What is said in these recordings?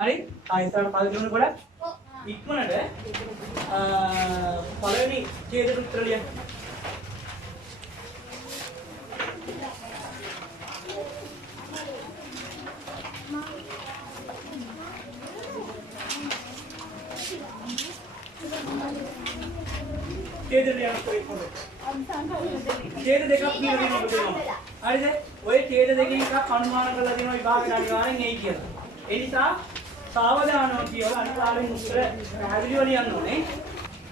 හරි? ආයෙත් පරිගණන ගොඩක් ඉක්මනට පළවෙනි ඡේදයට උත්තර ලියන්න. ඡේද ලියන්න කොහොමද? ඡේද දෙකක් කියලා දෙනවා. හරිද? ඔය ඡේද දෙකෙන් එකක් අනුමාන කරලා දෙනවා විභාගයට අනිවාර්යෙන් එයි කියලා. ඒ නිසා සාවධානව කියලා අනිවාර්යෙන් උත්තර පැහැදිලිව ලියන්න ඕනේ.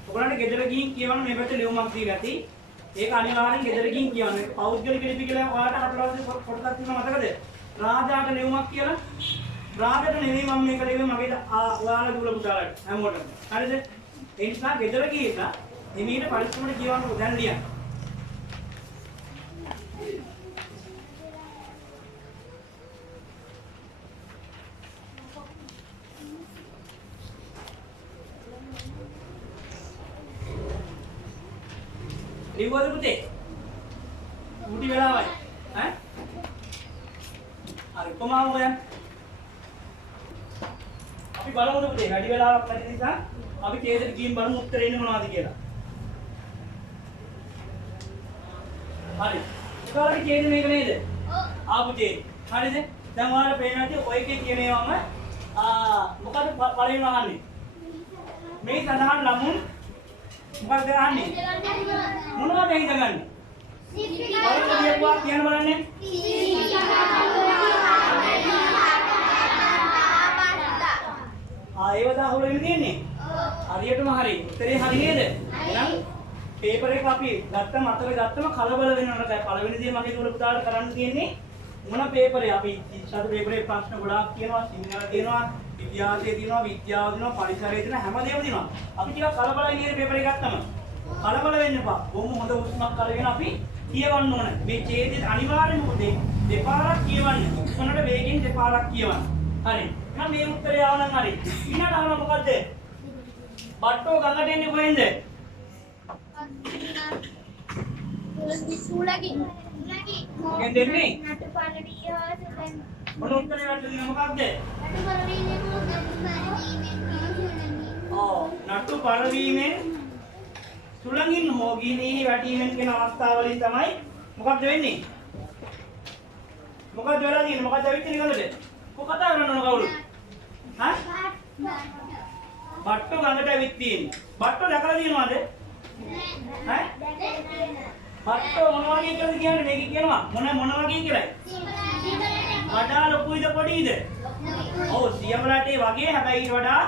ඔයගොල්ලන්ට ගෙදර ගිහින් කියවන්න මේ පැත්තේ ලියුමක් දීලා ඇති. ඒක අනිවාර්යෙන් ගෙදර ගිහින් කියවන්න. ඒක පෞද්ගලික ලිපි කියලා ඔයාලට හතරවසේ පොඩ්ඩක් තියෙනවා මතකද? රාජාට ලියුමක් කියලා. රාජාට නෙමෙයි මම මේක ලියුවේ මගේ ඔයාලා දුල පුතාලට හැමෝටම. හරිද? ඒ නිසා ගෙදර ගිහින් එමීට පරිස්සමට කියවන්න දැන් ලියන්න. ලිව්වද පුතේ? උටි වෙලාවයි. ඈ? අර කොමාව හොයන්න. අපි බලමුද පුතේ වැඩි වෙලාවක් නැති නිසා අපි ඡේදෙට ගිහින් බලමු උත්තරේ එන්නේ මොනවද කියලා. හරි. ඔයාලගේ ඡේද මේක නේද? ඔව්. ආපු ඡේද. හරිද? දැන් ඔයාලා පේන ඇති ඔය එකේ කියන ඒවාම මොකද පළවෙනිම අහන්නේ? මේ සඳහන් ළමුන් මොකද අහන්නේ? මොනවද හිතගන්නේ? කියන්න බලන්නේ. ඒව දාහුල වෙන්නේ තියෙන්නේ. හරියටම හරි. උත්තරේ හරි නේද? එහෙනම් පේපර් එක අපි ගත්තම අතට ගත්තම කලබල වෙන්න නරකයි. පළවෙනි දේ මගේ දුර පුතාට කරන්න තියෙන්නේ මොන පේපරේ අපි ඉස්සර පේපරේ ප්‍රශ්න ගොඩාක් තියෙනවා, සිංහල තියෙනවා, ඉතිහාසය තියෙනවා, විද්‍යාව තියෙනවා, පරිසරය තියෙනවා, හැමදේම තියෙනවා. අපි ටිකක් කලබලයි නේද පේපරේ ගත්තම. කලබල වෙන්න එපා. බොහොම හොඳ උස්මක් අරගෙන අපි කියවන්න ඕනේ. මේ ඡේදෙත් අනිවාර්යයෙන්ම පුතේ දෙපාරක් කියවන්න. උස්සනට වේගෙන් දෙපාරක් කියවන්න. හරි. එහෙනම් මේ උත්තරය ආවනම් හරි. ඊළඟට අහනවා මොකද්ද? බට්ටෝ ගඟට එන්නේ කොහෙන්ද? සූලකින්. මොකෙන්ද එන්නේ? නටුපරණිය සුලන්. මොන උත්තරේ වැටුනේ මොකක්ද? නටු පරවීමෙන් සුළඟින් හෝ ගිනි වැටීමෙන් කියන අවස්ථාවලින් තමයි මොකක්ද වෙන්නේ? මොකක්ද වෙලා තියෙන්නේ? මොකක්ද වෙච්ච නිකන්ද? කොහොමද කතා කරන්න ඕන කවුරු? හා? බට්ටෝ ගඟට ඇවිත් තියෙන්නේ. බට්ටෝ දැකලා තියෙනවද? ඈ? බට්ටෝ මොන වගේ කියලාද කියන්නේ? මේක කියනවා මොන වගේ කියලායි? වඩා ලොකුයිද පොඩිද? ඔව් සියඹලටේ වගේ හැබැයි ඊට වඩා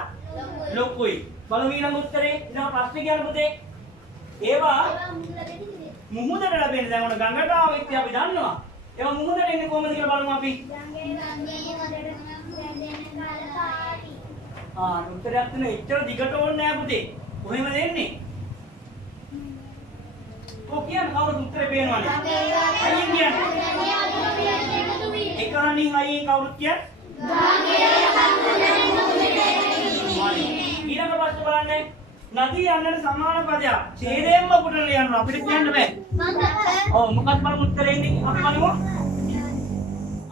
ලොකුයි. බලමු ඊළඟ උත්තරේ. ඊළඟ ප්‍රශ්නේ කියන්න පුතේ. ඒවා මුහුදට ලැබෙන්නේ දැන් ඔන්න ගඟට ආවෙත් අපි දන්නවා. ඒවා මුහුදට එන්නේ කොහොමද කියලා බලමු අපි. උත්තරයක් තියෙන එච්චර දිගට ඕනේ නෑ පුතේ. කොහෙම දෙන්නේ? කියන්න කවුරුත් උත්තරේ පේනවනේ. අයියෙන් කියන්න. එකහණින් අයියෙන් කවුරුත් කියන්න. ඊළඟ ප්‍රශ්න බලන්න. නදී යන්නට සමාන පදයක්. ඡේදයෙන්ම උඩට ලියන්න අපිට කියන්න බෑ. ඔව් මොකක්ද බලමු උත්තරේ ඉන්නේ අපි බලමු.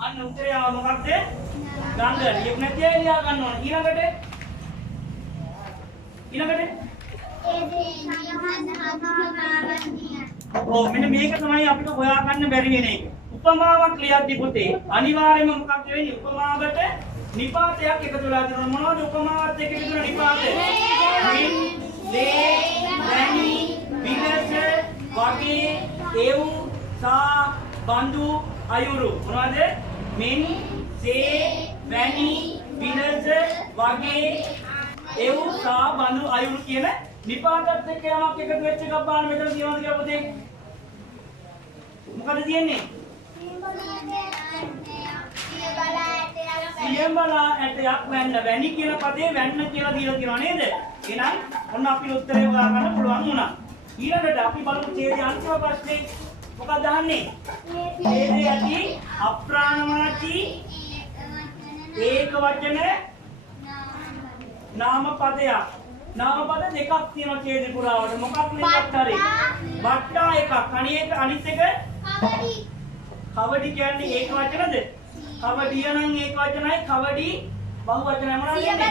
අන්න උත්තරය මොකක්ද? ගංග. ලියුම් නැති අය ලියා ගන්න ඕන. ඊළඟට මෙන්න මේක තමයි අපිට හොයාගන්න බැරි වෙන එක. උපමාවක් ලියද්දි පුතේ අනිවාර්යයෙන්ම මොකක්ද වෙන්නේ? උපමාවට නිපාතයක් එකතු වෙලා තියෙනවා. මොනවද උපමාවත් එක්ක එකතු වෙන නිපාතය? මින්, දේ, වැනි, විලස, වගේ, එව්, සා, බඳු, අයුරු. මොනවද? මින්, සේ, වැනි, විලස, වගේ, එව්, සා, බඳු, අයුරු කියන නිපාතත් එක්ක යමක් එකතු වෙච්ච එකක් බලන්න මෙතන තියෙනවද කියලා පුතේ? මොකද තියෙන්නේ? සියඹලා ඇටයක් වැන්න. වැනි කියන පදේ වැන්න කියලා දීලා තියෙනවා නේද? එහෙනම් ඔන්න අපිට උත්තරේ හොයාගන්න පුළුවන් වුණා. ඊළඟට අපි බලමු ඡේදයේ අන්තිම ප්‍රශ්නේ. මොකක්ද අහන්නේ? ඡේදයේ ඇති අප්‍රාණවාචී ඒක වචන නාම පදයක්. නාම පද දෙකක් තියෙනවා ඡේද පුරාවට. මොකක් නෙමෙත් හරි. වට්ටා එකක්. අනිත් එක කවඩි කියන්නේ ඒක වචනද? කවඩිය නම් ඒක වචනයි. කවඩි බහුවචනය මොනවද වෙන්නේ?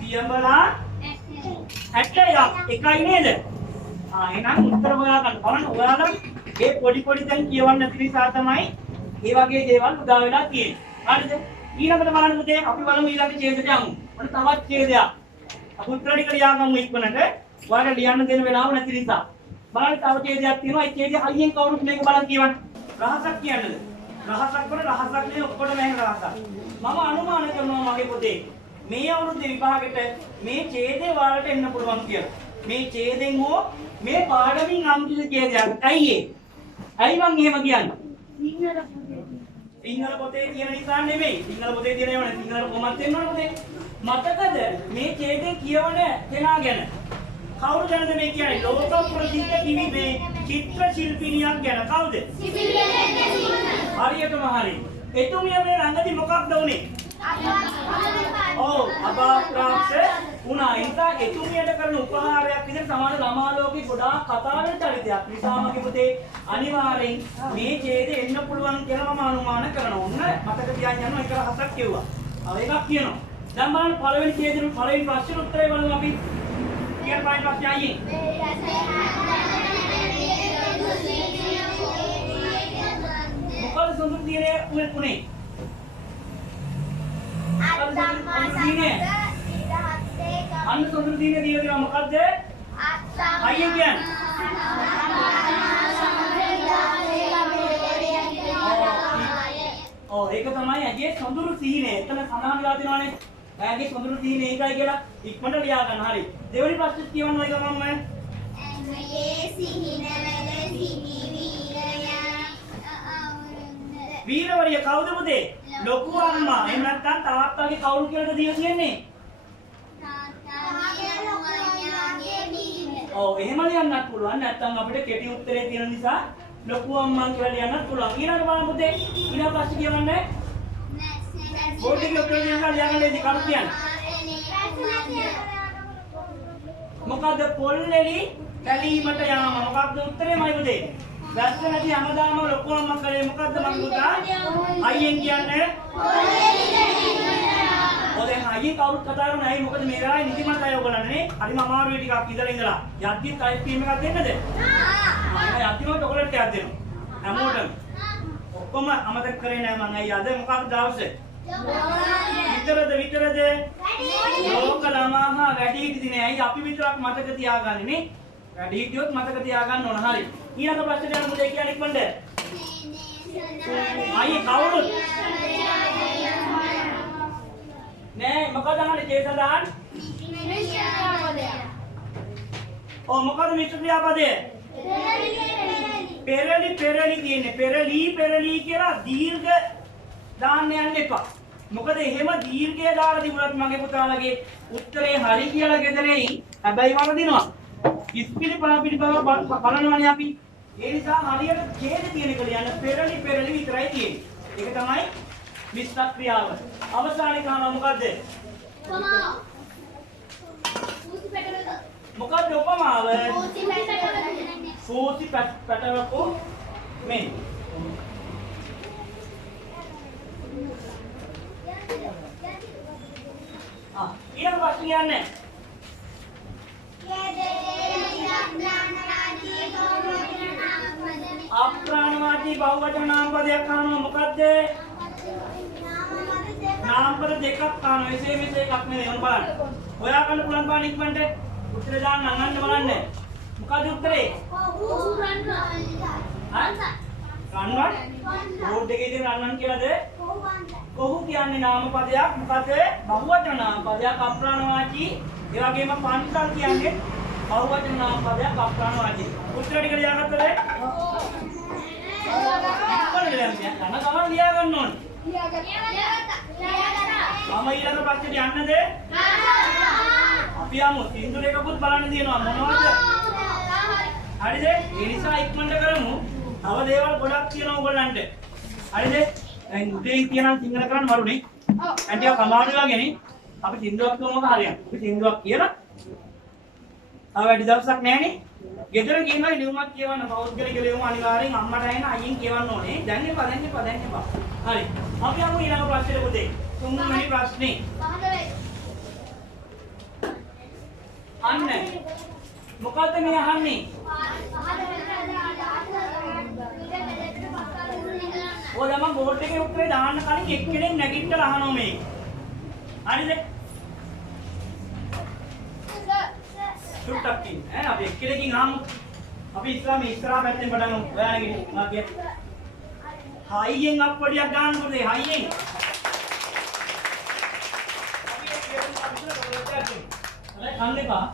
සියඹලා 60ක් එකයි නේද? එහෙනම් උත්තර හොයා ගන්න. බලන්න ඔයාලා මේ පොඩි දැන් කියවන්න නැති නිසා තමයි මේ වගේ දේවල් උදා වෙලා තියෙන්නේ. හරිද? ඊළඟට බලන්න පුතේ අපි බලමු ඊළඟ ඡේදයට යමු. ඔන්න තවත් ඡේදයක්. අපි උත්තර ටික ලියාගමු ඉක්මනට. ඔයාලා ලියන්න දෙන වෙලාව නැති නිසා. බලන්න තව ඡේදයක් තියෙනවා. ඒ ඡේදය හයියෙන් කවුරුත් මේක බලන් කියවන්න. රහසක් කියන්නද? රහසක් වල රහසක් නේ ඔක්කොම නැහැ රහසක්. මම අනුමාන කරනවා මගේ පොතේ මේ අවුරුද්දේ විභාගෙට මේ ඡේදේ ඔයාලට එන්න පුළුවන් කියලා. මේ ඡේදෙන් හෝ මේ පාඩමින් අම්කිසි ඡේදයක්. ඇයි ඒ? ඇයි මං එහෙම කියන්නේ? සිංහල පොතේ තියෙන නිසා නෙමෙයි. සිංහල පොතේ තියෙන ඒවා නේ. සිංහල කොහොමද වෙන්න ඕන පොතේ? මතකද මේ ඡේදේ කියවන කෙනා ගැන? කවුරු ගැනද මේ කියන්නේ? ලෝක ප්‍රසිද්ධ කිවි මේ චිත්‍ර ශිල්පිනියක් ගැන. කවුද? හරියටම හරි. එතුමිය මේ රංගදී මොකක්ද උනේ? ඔව් අභාප්‍රාප්ත වුණා. ඒ නිසා එතුමියට කරන උපහාරයක් විදිහට සමාන ළමා ලෝකේ ගොඩාක් කතා වෙන චරිතයක්. නිසා මගේ පුතේ අනිවාර්යෙන් මේ ඡේදෙ එන්න පුළුවන් කියලා මම අනුමාන කරනවා. ඔන්න මතක තියාගන්න යනවා. ඒක හතක් කිව්වා. තව එකක් කියනවා. දැන් බලන්න පළවෙනි ඡේදෙට පළවෙනි ප්‍රශ්නෙට උත්තරේ බලමු අපි. කියන පළවෙනි ප්‍රශ්නේ අයියේ. මොකද සුදුසු දිනේ උනේ? අන්න සොඳුරු දිනේ දියදෙනා මොකද්ද? අයියෙන් කියන්නේ. ඔව් ඒක තමයි ඇගේ සොඳුරු සීනේ. එතන සඳහන් වෙලා තියෙනවානේ. ඇගේ සොඳුරු සීනේ ඒකයි කියලා ඉක්මනට ලියා ගන්න. හරි. දෙවෙනි ප්‍රශ්නේ කියවන්න ඕයි ගමන්ම. ඇගේ සිහිනවල සිහි වීරවරිය කවුද පුතේ? ලොකු අම්මා. එහෙම නැත්නම් තාත්තාගේ කවුරු කියලාද දිය කියන්නේ? ඔව් එහෙම ලියන්නත් පුළුවන්. නැත්නම් අපිට කෙටි උත්තරේ තියෙන නිසා ලොකු අම්මා කියලා ලියන්නත් පුළුවන්. ඊළඟ බලමු පුතේ. ඊළඟ ප්‍රශ්නේ කියවන්නේ. බෝඩ් එකේ උත්තර දෙන්න ලියගන්නදී කරු කියන්නේ. මොකද්ද පොල්ලෙලි කැලීමට යාම? මොකක්ද උත්තරේ මයි පුතේ? වැස්ස නැති හැමදාම ලොකු අම්මා කරේ මොකද්ද මගේ පුතා? අයියෙන් කියන්නේ ඔය අයියේ කවුරුත් කතා කරන්නේ නැහැ. මොකද මේ වෙලාවේ නිදිමත අය ඔයගොල්ලන් නේ. හරිම අමාරුයි ටිකක් ඉඳලා ඉඳලා. යද්දිත් අයිස්ක්‍රීම් එකක් දෙන්නද? යද්දිම චොකලට් එකක් දෙනවා. හැමෝටම. ඔක්කොම අමතක කරේ නැහැ මං අයියා. අද මොකක්ද දවසේ? විතරද? ලෝක ළමා වැඩි හිටි දිනේ. අයිය අපි විතරක් මතක තියාගන්නේ නේ. වැඩි හිටියොත් මතක තියාගන්න ඕන. හරි. ඊළඟ ප්‍රශ්නේ යන්න මුදේ කියන්නේ ඉක්මනට. අයියේ කවුරුත් නෑ මොකද අහන්නේ ජේසදාන්? ඔව් මොකද මිත්‍ර ක්‍රියාපදය? පෙරලි කියන්නේ. පෙරලි කියලා දීර්ඝ දාන්න යන්න එපා. මොකද එහෙම දීර්ඝය දාලා තිබුණත් මගේ පුතාලගේ උත්තරේ හරි කියලා ගෙදරෙයි. හැබැයි වරදිනවා. ඉස්පිලි පළපිලි බව බලනවානේ අපි. ඒ නිසා හරියට ඡේද කියන එක ලියන්න පෙරලි විතරයි තියෙන්නේ. ඒක තමයි මිශ්‍ර ක්‍රියාව. අවසානයේ කරනවා මොකද්ද? උපමාව. මොකද්ද උපමාව? සූති පැටවකු මෙන්. ඊළඟ ප්‍රශ්න කියන්නේ අප්‍රාණවාදී බහුවචන නාම පදයක් අහනවා මොකද්ද? නාම පද දෙකක් අහනවා. එසේ මෙසේ එකක් නෙවෙයි. ඔන්න බලන්න. හොයා ගන්න පුළුවන් බාන ඉක්මනට උත්තර දාන්න අහන්න බලන්න. මොකද උත්තරේ? රන්වන්? බෝඩ් එකේ තියෙන රන්වන් කියලාද? කොහු කියන්නේ නාම පදයක්. මොකද? බහුවචන නාම පදයක් අප්‍රාණවාදී. ඒ වගේම පන්සල් කියන්නේ බහුවචන නාම පදයක් අප්‍රාණවාදී. උත්තර ටික ලියාගත්තද? ඉක්මනට ලියන්න. යන ගමන් ලියා ගන්න ඕනේ. ලියාගත්තා. මම ඊළඟ ප්‍රශ්නෙට යන්නද? අපි යමු. සින්දු දෙකකුත් බලන්න තියෙනවා මොනවද? හරිද? ඒ නිසා ඉක්මනට කරමු. තව දේවල් ගොඩක් තියෙනවා ඔයගොල්ලන්ට. හරිද? දැන් උදේ කියනවා සිංහල කරන්න වරුනේ. ඔව්. ඇන්ටිව කමාරු වගේනේ. අපි සින්දුවක් කියමුක හරියට. අපි සින්දුවක් කියලා. ආ වැඩි දවසක් නැහැනේ. ගෙදර කියනවා ලියුමක් කියවන්න පෞද්ගලික ලියුම අනිවාර්යෙන් අම්මට අයින් අයියෙන් කියවන්න ඕනේ. දැන් එපා. හරි. අපි යමු ඊළඟ ප්‍රශ්නෙට පුතේ. තුන්වෙනි ප්‍රශ්නේ. අන්න. මොකද්ද මේ අහන්නේ? ඔය ළම බෝඩ් එකේ උත්තරේ දාන්න කලින් එක්කෙනෙක් නැගිටලා අහනවා මේ. හරිද? චුට්ටක් ඉන්න. අපි එක්කෙනකින් අහමු. අපි ඉස්සරහා පැත්තෙන් පටන් ගමු. ඔයාලගේ මාගේ. හයියෙන් අප්පඩියක් ගන්න පුතේ හයියෙන්. අපි ඒක කියමු අපිට කරලා හරි කන්න එපා.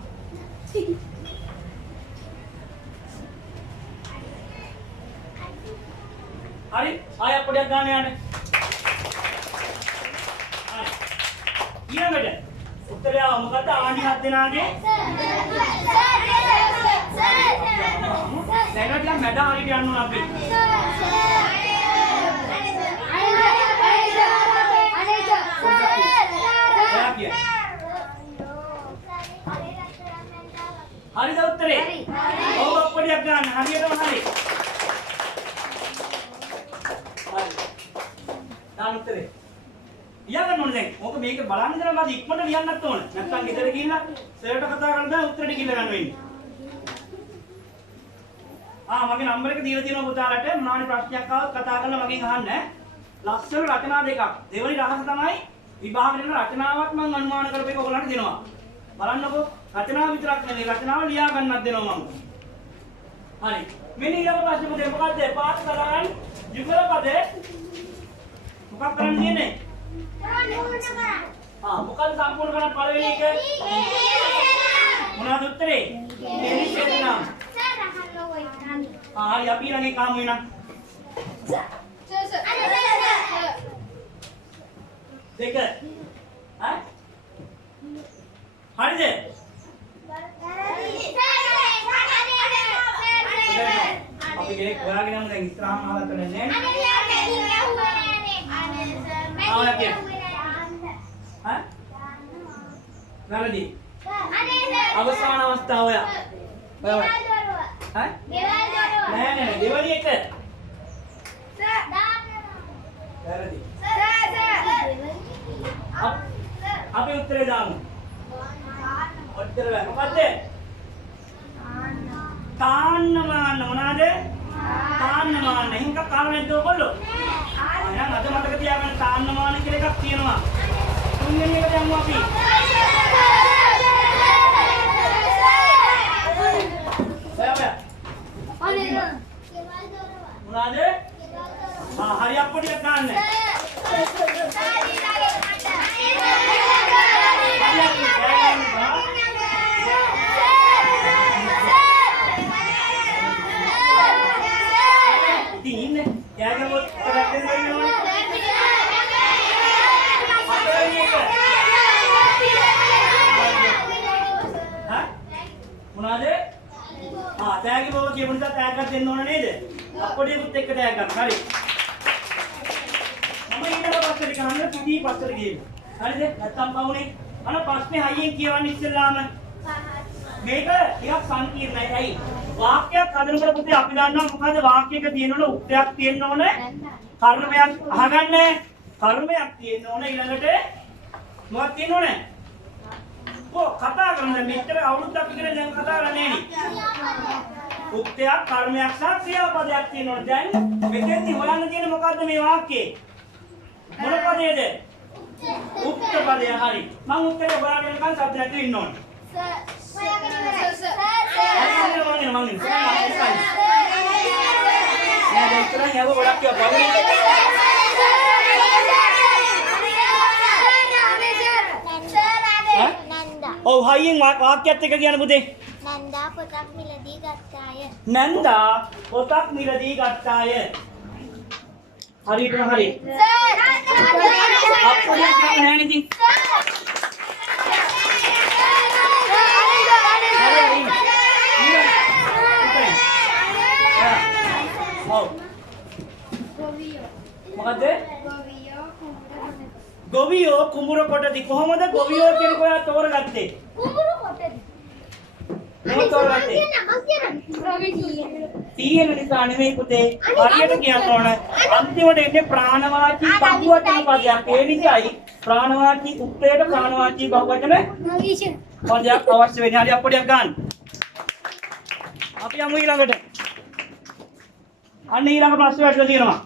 හරි ආය අප්පඩියක් ගන්න යන්න. හරි. ඊළඟට උත්තරය මොකක්ද ආණ්ඩි හත් දෙනාගේ දැන් මැඩ හරියට යන්න ඕන අපි හරිද උත්තරේ ඔව් අප්පඩියක් ගන්න හරියටම හරි දාන්න උත්තරේ ලියගන්න ඕනේ දැන්. ඕක මේක බලන්න ඉඳලා මම ඉක්මනට ලියන්නත් ඕනේ. නැත්නම් ගෙදර ගිහිල්ලා සර්ට කතා කරලා දැන් උත්තරේ කිල්ල ගන්න වෙන්නේ. මගේ නම්බර එක දීලා තියෙනවා පුතාලට. මොනවාරි ප්‍රශ්නයක් ආවොත් කතා කරලා මගෙන් අහන්න. ලස්සන රචනා දෙකක්. දෙවෙනි රහස තමයි විභාගෙට යන රචනාවක් මම අනුමාන කරපේක ඔයගොල්ලන්ට දෙනවා. බලන්නකෝ. රචනාව විතරක් නෙවෙයි රචනාව ලියා ගන්නත් දෙනවා මම. හරි. මෙන්න ඊළඟ ප්‍රශ්නේ පුතේ මොකද්ද? පාස් කරන් යුගල පදේ මොකක් කරන්න තියෙන්නේ? මොකක්ද සම්පූර්ණ කරන්න පළවෙනි එක? මොනවද උත්තරේ? දෙනිසෙන්නම්. හරි අපි ළඟේ කාමු වෙනම්. දෙක. හරිද? අපි කෙනෙක් හොයාගෙන යමු දැන් ඉස්සරහම ආලා කරන්නේ නෑ. වැරදි. අවසාන අවස්ථාව ඔයා. නෑ දෙවනි එක. වැරදි. අපි උත්තරේ දාමු. උත්තර මොකද්ද? තාන්නමාන මොනවාද? තාන්නමාන. හින්ක කාරණේ දෝකොල්ලෝ. එහෙනම් අද මතක තියාගන්න තාන්නමාන කියලා එකක් තියෙනවා. තුන්වෙනි එකට යමු අපි. මොනවාද? හරි අප්පඩියක් ගන්න. ඉතින් යාගමොත් කරක් දෙන්න ඕනේ. මොනවාද? තෑගි බව කියපු නිසා තෑග්ගක් දෙන්න ඕන නේද? අප්පඩියකුත් එක්ක තෑග්ගක්. හරි. මම ඊළඟ ප්‍රශ්නෙට ගන්න පිටි පස්සට ගියමු. හරිද? නැත්තම් පවුනේ. අන ප්‍රශ්නේ හයියෙන් කියවන්න ඉස්සෙල්ලාම. මේක ටිකක් සංකීර්ණයි. ඇයි? වාක්‍යයක් හදනකොට පුතේ අපි දන්නවා මොකද වාක්‍යයක තියෙනවනේ උක්තයක් තියෙන්න ඕනේ. කර්මයක් අහගන්න. කර්මයක් තියෙන්න ඕනේ ඊළඟට මොකක්ද තියෙන්න ඕනේ? කතා කරන මෙච්චර අවුරුද්දක් ඉගෙන දැන් කතා කරන්නේ නේ. උක්තයක් කර්මයක් සහ ක්‍රියාපදයක් තියෙනවා. දැන් මෙතෙන්දි හොයන්න තියෙන මොකද්ද මේ වාක්‍යේ? මොන පදයේද? උක්ත පදය. හරි. මම උත්තරේ හොයාගෙන නිකන් සබ්ද නැතුව ඉන්න ඕනේ. ඔව් හයියෙන් වාක්‍යයත් එක කියන පුතේ. නන්දා පොතක් මිලදී ගත්තාය. නන්දා පොතක් මිලදී ගත්තාය. හරියටම හරි. අප්පඩියක් ගන්න නැහැ නේද? මොකද? ගොවියෝ කුඹුර කොටදී කොහොමද ගොවියෝ කියන කොයා තෝරගත්තේ? කුඹුර කොටදී. මොකද තෝරගත්තේ? 100 නිසා නෙමෙයි පුතේ. හරියට කියන්න ඕන. අන්තිමට එන්නේ ප්‍රාණවාචී බහුවචන පදයක්. ඒ නිසායි ප්‍රාණවාචී උත්තරයට ප්‍රාණවාචී බහුවචන පදයක් අවශ්‍ය වෙන්නේ. හරි අප්පඩියක් ගන්න. අපි යමු ඊළඟට. අන්න ඊළඟ ප්‍රශ්නේ වැටලා තියෙනවා.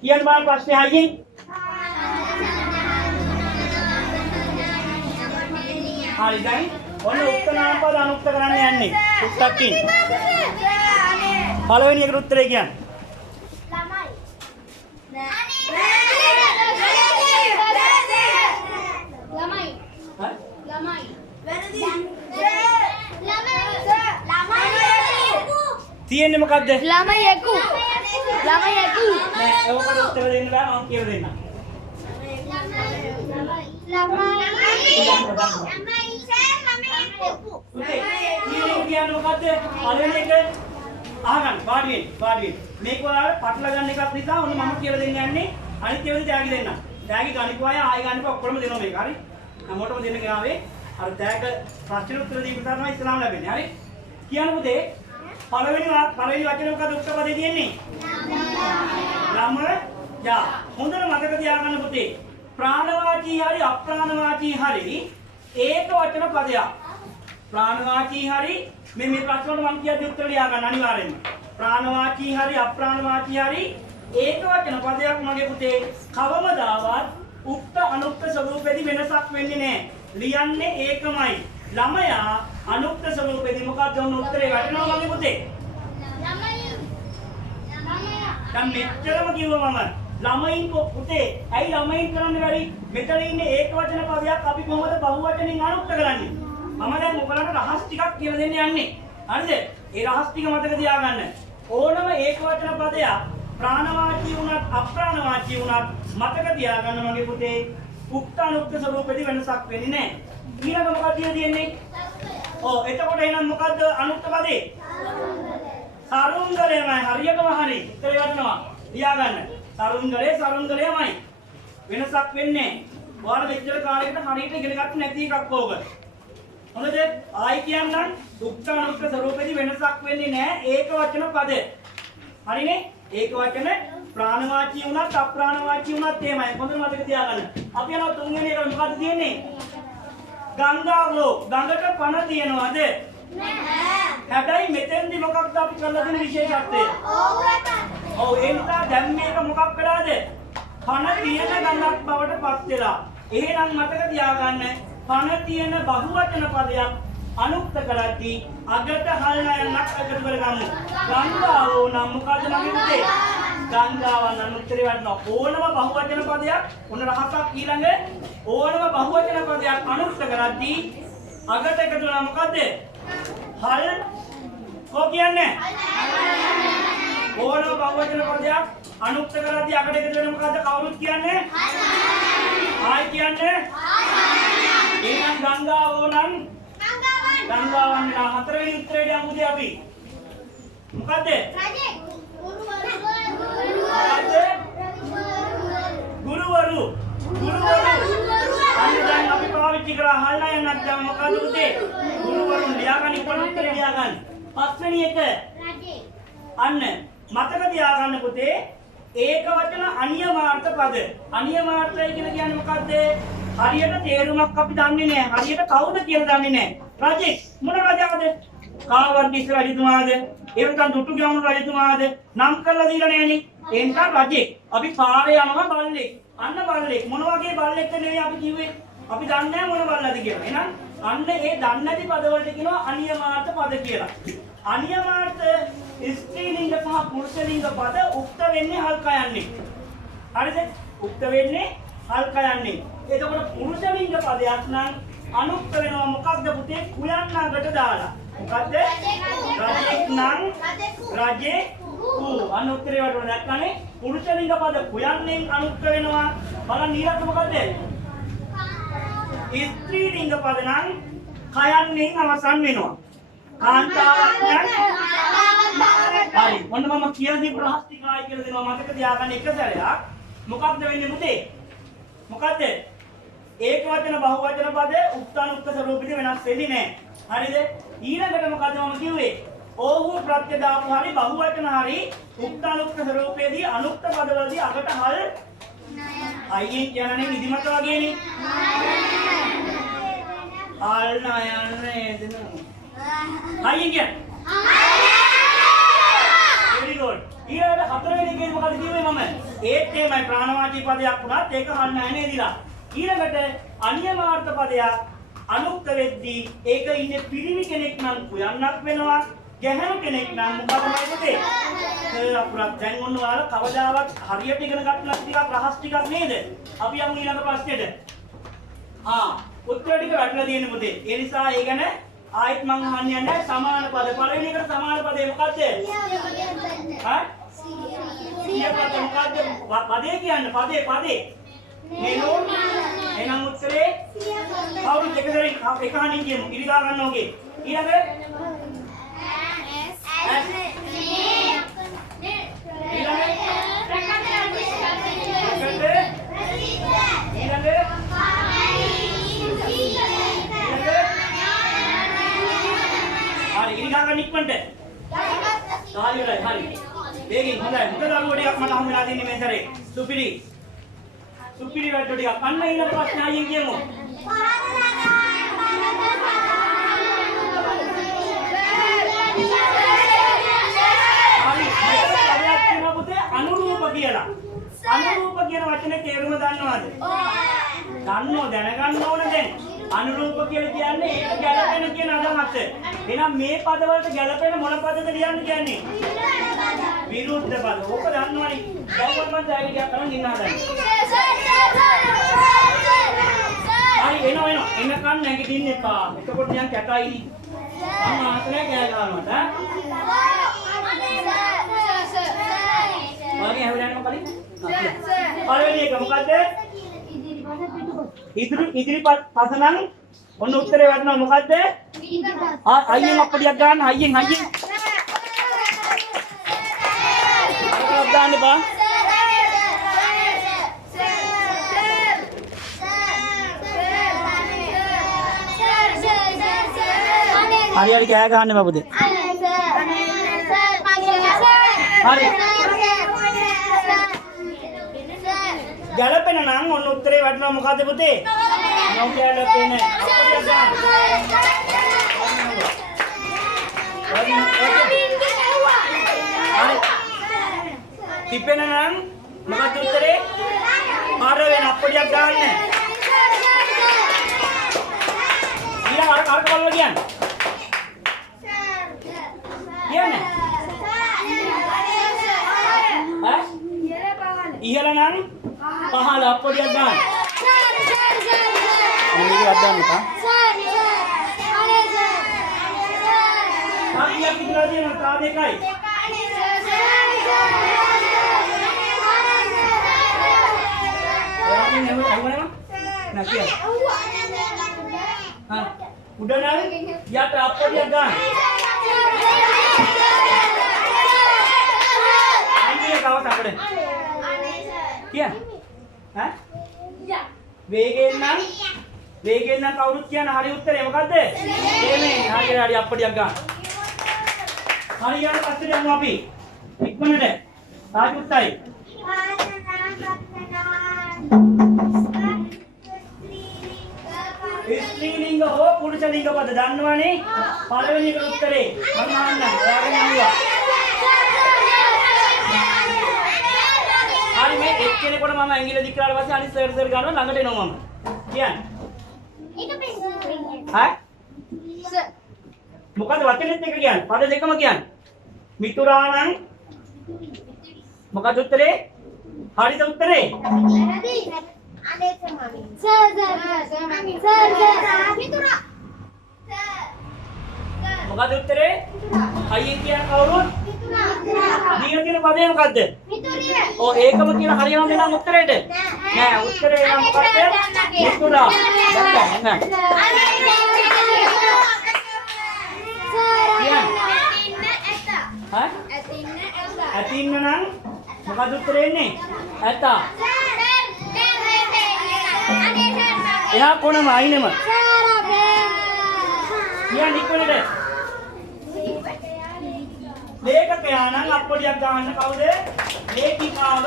කියන්න බලන්න ප්‍රශ්නේ හයියෙන්. හරි දැන් ඔන්න උත්තරනාපද අනුක්ත කරන්න යන්නේ. උත්තක් ඉන්න. පළවෙනි එකට උත්තරේ කියන්න. තියෙන්නේ මොකද්ද? ළමයෙකු. නෑ ඒකට උත්තර දෙන්න බෑ මම කියලා දෙන්නම්. කියන්නේ මොකද්ද? පළවෙනි එක අහගන්න වාඩි වෙන්න. මේක ඔයාලා පටල ගන්න එකක් නිසා ඔන්න මම කියලා දෙන්න යන්නේ. අනිත් ඒවාද තෑගි දෙන්න. තෑගි ගනිපුවාය ආයෙ ගන්නපුවා ඔක්කොම දෙනවා මේක. හරි? හැමෝටම දෙන්න ගාවේ. අර තෑග ප්‍රශ්න උත්තර දීපු තරමයි ඉස්ලාම ලැබෙන්නේ. හරි? කියන්න පුතේ පළවෙනි වචනේ මොකද්ද උත්තර පදේ තියෙන්නේ? ළමයා. හොඳට මතක තියාගන්න පුතේ. ප්‍රාණවාචී හරි අප්‍රාණවාචී හරි ඒක වචන පදයක්. ප්‍රාණවාචී හරි මේ ප්‍රශ්න වලට මම කියද්දි උත්තර ලියා ගන්න අනිවාර්යෙන්ම. ප්‍රාණවාචී හරි අප්‍රාණවාචී හරි ඒක වචන පදයක් මගේ පුතේ. කවමදාවත් උක්ත අනුක්ත ස්වරූපෙදි වෙනසක් වෙන්නේ නැහැ. ලියන්නේ ඒකමයි. ළමයා අනුක්ත ස්වරූපෙදි මොකක්ද ඔන්න උත්තරේ වටිනවා මගේ පුතේ. දැන් මෙච්චරම කිව්වා මම. ළමයින් පුතේ ඇයි ළමයින් කරන්නේ වැඩි? මෙතන ඉන්නේ ඒක වචන පදයක් අපි කොහොමද බහුවචනෙන් අනුක්ත කරන්නේ? මම දැන් ඔයගලන්ට රහස් ටිකක් කියලා දෙන්න යන්නේ. හරිද? ඒ රහස් ටික මතක තියාගන්න. ඕනම ඒක වචන පදයක් ප්‍රාණවාචී වුණත් අප්‍රාණවාචී වුණත් මතක තියාගන්න මගේ පුතේ. උක්ත අනුක්ත ස්වරූපෙදි වෙනසක් වෙන්නේ නැහැ. ඊළඟ මොකක්ද තියෙන්නේ? ඔව් එතකොට එහෙනම් මොකද්ද අනුක්ත පදේ? සරුංගලයමයි හරියටම හරි. ඉතල ගන්නවා. ලියාගන්න. සරුංගලයමයි. වෙනසක් වෙන්නේ නැහැ. ඔයාලා මෙච්චර කාලයකට හරියට ඉගෙන ගන්න නැති එකක් ඕක. හොඳද? ආයි කියන්නම් උක්ත අනුක්ත ස්වරූපෙදි වෙනසක් වෙන්නේ නැහැ. ඒක වචන පද. හරිනේ? ඒක වචන ප්‍රාණවාචී වුණත් අප්‍රාණවාචී වුණත් එහෙමයි. හොඳට මතක තියාගන්න. අපි යනවා තුන්වෙනි එක මොකද්ද තියෙන්නේ? ගංගාවෝ. ගඟට පණ තියනවද? නැහැ. හැබැයි මෙතෙන්දි මොකක්ද අපි කරලා දෙන විශේෂත්වය? ඔව් ඒ නිසා දැන් මේක මොකක් වෙලාද? පණ තියෙන ගඟක් බවට පත් වෙලා. එහෙනම් මතක තියාගන්න පණ තියෙන බහුවචන පදයක් අනුක්ත කරද්දී අගට හල්නයන්ක් එකතු කරගමු. ගංගාවෝ නම් මොකද්ද මගේ පුතේ? ගංගාවන් අනුත්තරේ වටනවා. ඕනම බහුවචන පදයක් ඔන්න රහසක් ඊළඟ ඕනම බහුවචන පදයක් අනුක්ත කරද්දී අගට එකතු වෙනවා මොකද්ද? හල් කො කියන්නේ? ඕනම බහුවචන පදයක් අනුක්ත කරද්දී අගට එකතු වෙන මොකද්ද? කවුරුත් කියන්නේ? ආයි කියන්නේ? එහෙනම් ගංගාවෝ නම් ගංගාවන් නා හතරවෙනි උත්තරේට යමුද අපි? මොකද්ද? ගුරුවරු. අන්න දැන් අපි පාවිච්චි කරා හල්ලා යන්නත් දැන් මොකද පුතේ? ගුරුවරුන් ලියාගන්න ඉක්මනට උත්තර ලියාගන්න. පස්වෙනි එක අන්න මතක තියාගන්න පුතේ ඒක වචන අනියමාර්ථ පද. අනියමාර්ථය කියන්නේ මොකද්ද? හරියට තේරුමක් අපි දන්නේ නැහැ. හරියට කවුද කියලා දන්නේ නැහැ. රජෙක් මොන රජාද? කාවර්ගිස් රජතුමාද? එහෙම නැත්නම් දුටු ගැමුණු රජතුමාද? නම් කරලා දීලා නැහනේ. ඒ නිසා රජෙක්. අපි පාරේ යනවා බල්ලෙක්. අන්න බල්ලෙක්. මොන වගේ බල්ලෙක්ද නෙවෙයි අපි කිව්වේ. අපි දන්නේ නැහැ මොන බල්ලද කියලා. එහෙනම් අන්න ඒ දන්නේ නැති පදවලට කියනවා අනියමාර්ථ පද කියලා. අනියමාර්ථ ස්ත්‍රීලිංග සහ පුරුෂලිංග පද උක්ත වෙන්නේ හල්ක යන්නේ. හරිද? උක්ත වෙන්නේ හල්ක යන්නේ. එතකොට පුරුෂලිංග පදයක් නම් අනුක්ත වෙනවා මොකක්ද පුතේ? කුයන්නාකට දාලා. මොකද්ද? රජෙක් නම් රජේ කු අනුක්තරේ වලට නැත්නම් පුරුෂලිංග පද කුයන්නෙන් අනුක්ත වෙනවා. බලන්න ඊළඟට මොකද්ද? ස්ත්‍රීලිංග පද නම් කයන්නෙන් අවසන් වෙනවා. කාන්තාවක් නම් හරි. මොන්න මම කියලා දීපු රහස් ටික ආයි කියලා දෙනවා මතක තියාගන්න එක සැරයක්. මොකක්ද වෙන්නේ පුතේ? මොකද්ද? ඒක වචන බහුවචන පදේ උක්තානුක්ත ස්වරූපෙදී වෙනස් වෙන්නේ නැහැ. හරිද? ඊළඟට මොකද මම කිව්වේ? ඕහු ප්‍රත්‍ය දාපු හරි බහුවචන හරි උක්තානුක්ත ස්වරූපයේදී අනුක්ත පදවලදී අකට හල් අයියෙන් කියන්නේ නිදිමත වගේනේ. හල් නයන්නේ දෙනු. අයියෙන් කියන්නේ. very good. ඊළඟට හතරවෙනි එකේ මොකද කිව්වේ මම? ඒත් එමය ප්‍රාණවාචී පදයක් වුණත් ඒක හල් නැහැ නේදලා. ඊළඟට අන්‍යමාර්ථ පදයක් අනුක්ත වෙද්දී ඒක ඉන්නේ පිරිමි කෙනෙක් නම් කුයන්නක් වෙනවා. ගැහැණු කෙනෙක් නම් මොකදමයි පුතේ? අපුරක් දැන් ඔන්න ඔයාලා කවදාවත් හරියට ඉගෙන ගන්න ටිකක් රහස් ටිකක් නේද? අපි යමු ඊළඟ ප්‍රශ්නෙට. උත්තර ටික වැටලා තියෙන්නේ පුතේ. ඒ නිසා ඒ ගැන ආයෙත් මම අහන්න යන්නේ සමාන පද. පළවෙනි එකට සමාන පදේ මොකද්ද? සිය පද මොකද්ද? පදේ කියන්නේ පදේ. නේනෝ එහෙනම් උත්තරේ කවුරු දෙක සැරේ එක හනින් කියමු. ඉරිදා ගන්න ඕකේ. ඊළඟ ඉක්මනට. හරි. වේගෙන් හොඳයි. මොකද අරුව ටිකක් මට හම් වෙලා තින්නේ මේ සැරේ. සුපිරි වැඩ ටිකක්. අන්න ඊළඟ ප්‍රශ්න අයියෙන් කියමු. අනුරූප කියලා. අනුරූප කියන වචනේ තේරුම දන්නවද? දන්නෝ දැනගන්න ඕන දැන්. අනුරූප කියලා කියන්නේ ඒක ගැළපෙන කියන අදහස. එහෙනම් මේ පද වලට ගැළපෙන මොන පදද ලියන්න කියන්නේ? විරුද්ධ පද. ඕක දන්නවනේ. දැන් මම දැන් කරන් ඉන්න හදන්නේ. හරි එනවා. එනකන් නැගිටින්න එපා. එතකොට නිකන් කැටයි. මම ආසනේ කෑ ගන්නවා. මගේ හැවලන්නේ මොකද? පළවෙනි එක මොකද්ද? ඉදිරිපත් පසනම් ඔන්න උත්තරේ වටනවා මොකද්ද? අයියෙන් අප්පඩියක් ගන්න අයියෙන්. අරකට දාන්න බා. හරි කෑ ගහන්න බා පුතේ. හරි. ගැළපෙන නම් ඔන්න උත්තරේ වටනවා මොකද්ද පුතේ? නෝ ගැළපෙන. තිපෙන නම් මොකද්ද උත්තරේ? මාර වෙන අප්පඩියක් ගන්න. ඊළඟ අරක බලලා කියන්නේ. ඉහළ නම් පහළ අප්පඩියක් ගන්න. මේක අද්දන්න තා. හරියට කියලා දෙනවා තා දෙකයි. ඔයාගෙන් නෙවෙයි නැතිය. උඩ නම් යට අප්පඩියක් ගන්න. අන්නේ කවත අපඩ. කිය. වේගෙන් නම් කවුරුත් කියන හරි උත්තරේ මොකද්ද? එමේ හරි අප්පඩියක් ගන්න. හරියට පස්සේ යමු අපි. ඉක්මනට. සාජුත්තයි. ස්ත්‍රීලිංග හෝ පුරුෂලිංග පද දන්නවනේ? පළවෙනි එකට උත්තරේ මම අහන්න. ඔයාගෙන අහුවා. හරි මේ එක්කෙනෙකුට මම ඇඟිල්ල දික් කරලා පස්සේ අනිත් සර් ගන්නවා ළඟට එනවා මම. කියන්නේ. ඒක පෙන්සල්. මොකද වචනෙත් එක කියන්නේ? පද දෙකම කියන්නේ. මිතුරාණන් මොකද උත්තරේ? හරිද උත්තරේ? හරි. සර් මිතුරා. මොකද උත්තරේ? අයියෙන් කියන කවුරුත්? දීලා තියෙන පදේ මොකද්ද? මිතුරිය. ඔව් ඒකම කියලා හරියම දෙනම් උත්තරේට? නෑ උත්තරේ නම් මොකද්ද? මිතුරා. නෑ. ඇතින්න නම් මොකද උත්තරේ එන්නේ? ඇත. එහා කොනම අයිනෙම. කියන්න ඉක්මනට. ලේඛකයා නම් අප්පොඩියක් ගන්න කවුද? ලේඛිකාව.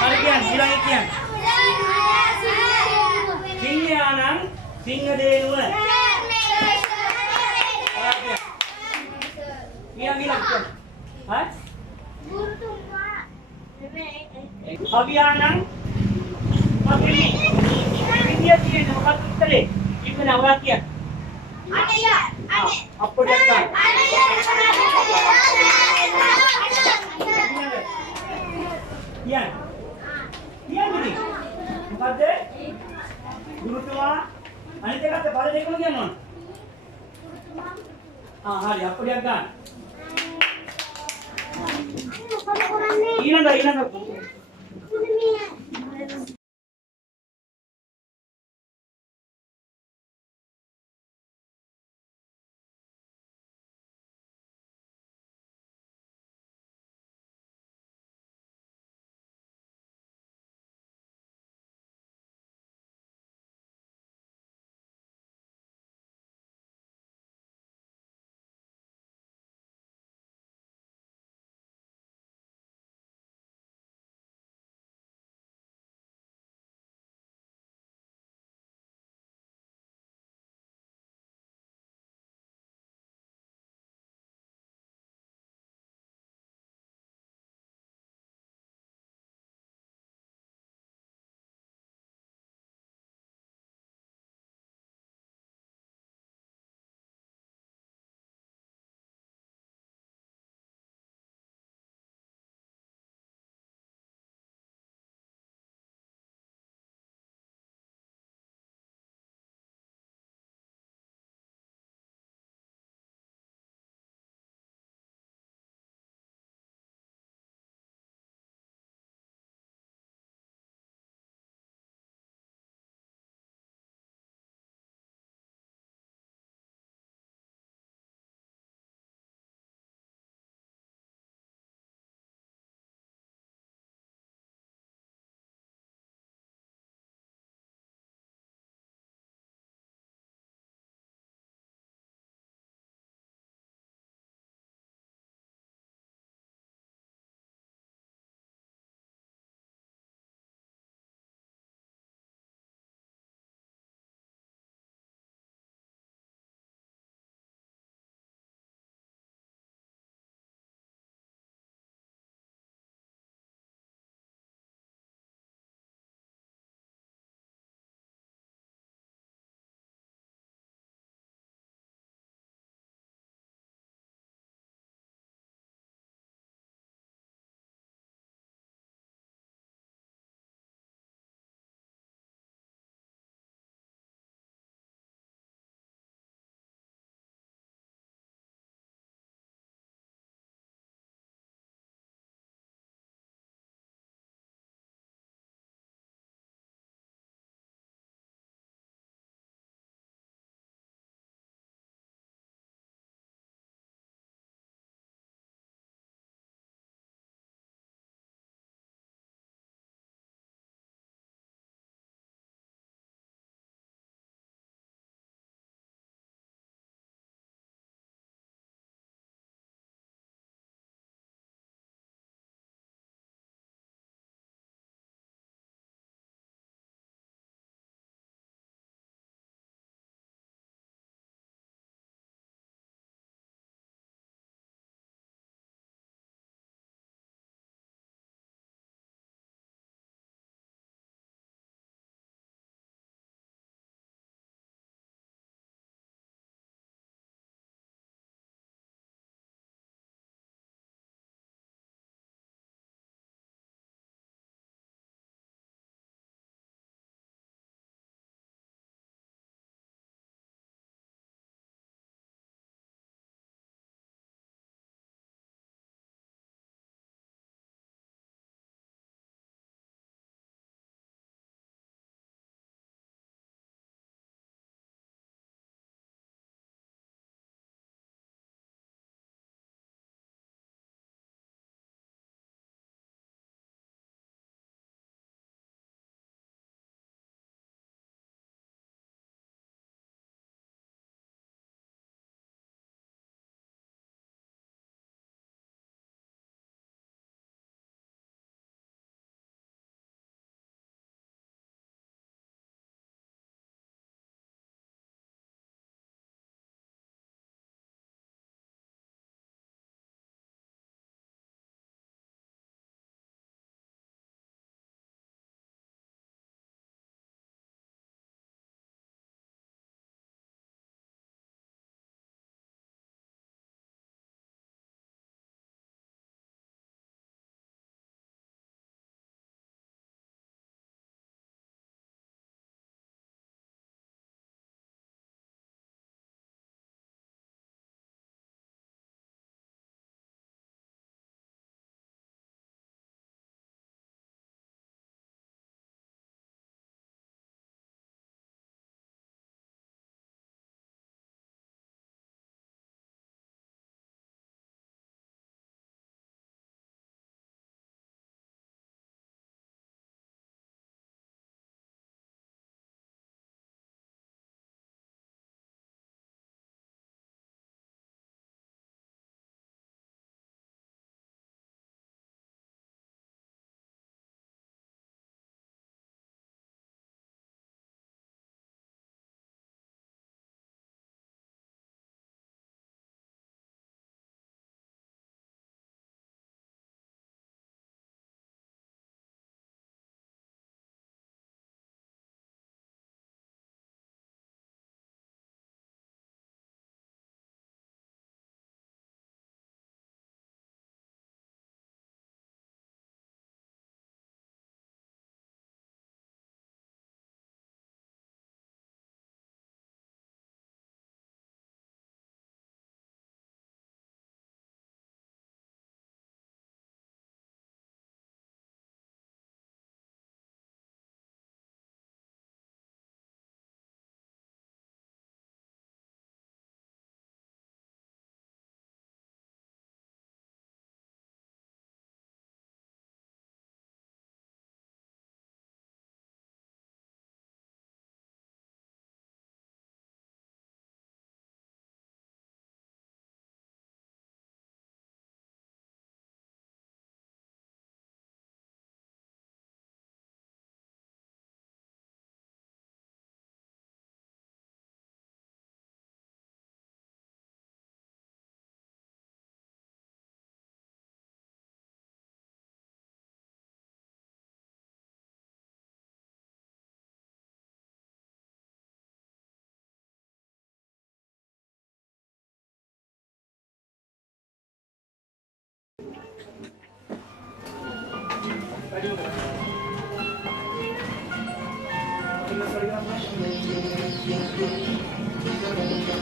හරි කියන්න ඊළඟ කියන්න. සිංහයා නම් සිංහ දේනුව. ඊළඟ කියන්න. හරි? කවියා නම් කවිනි. විද්‍ය කියන්නේ මොකක්ද උත්තරේ? ඉක්මන අවවා කියන්න. අප්පොඩියක් ගන්න. කියන්නේ මොකද්ද? ගුරුතුමා අනිත් එකත් බල දෙකම කියනවා. හරි අප්පොඩියක් ගන්න. ඊළඟ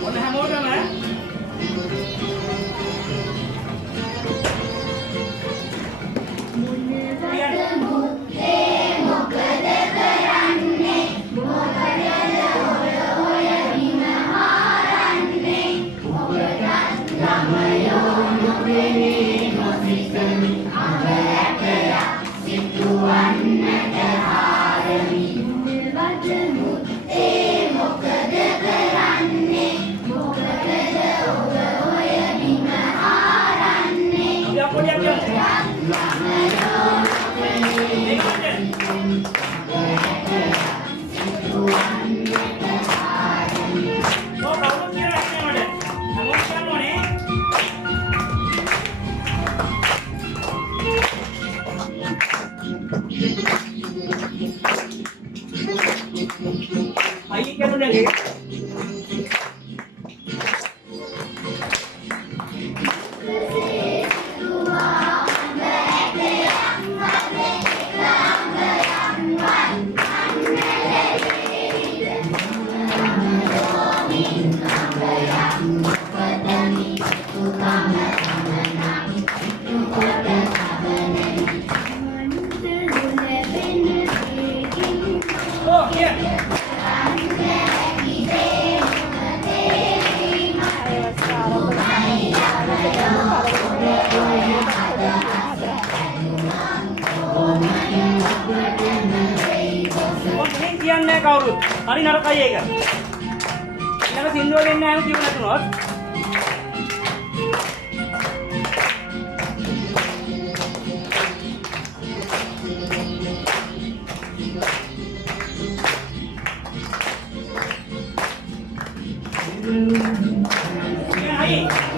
ඔන්න හැමෝටම Aí que eu não neguei. Oh, yeah. Ini කියන්නේ කවුරුත්. හරි නරකයි ඒක. ඊළඟ සින්දුව දෙන්න හැම කිව්ව නැතුනොත්. Ayo.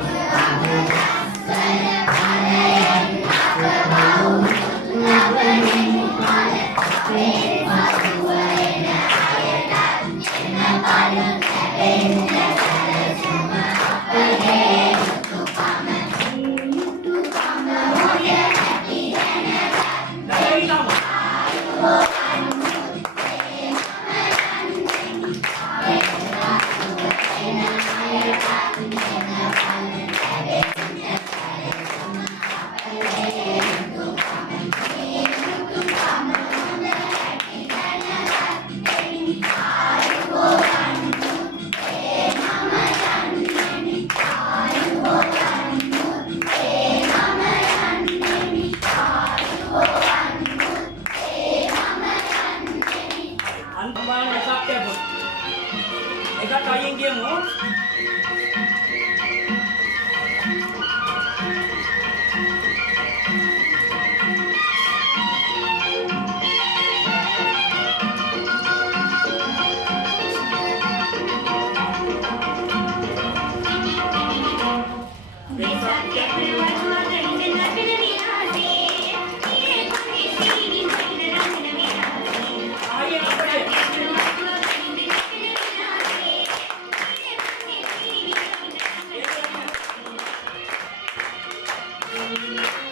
එකක් අයියෙන් කියමු. Thank you.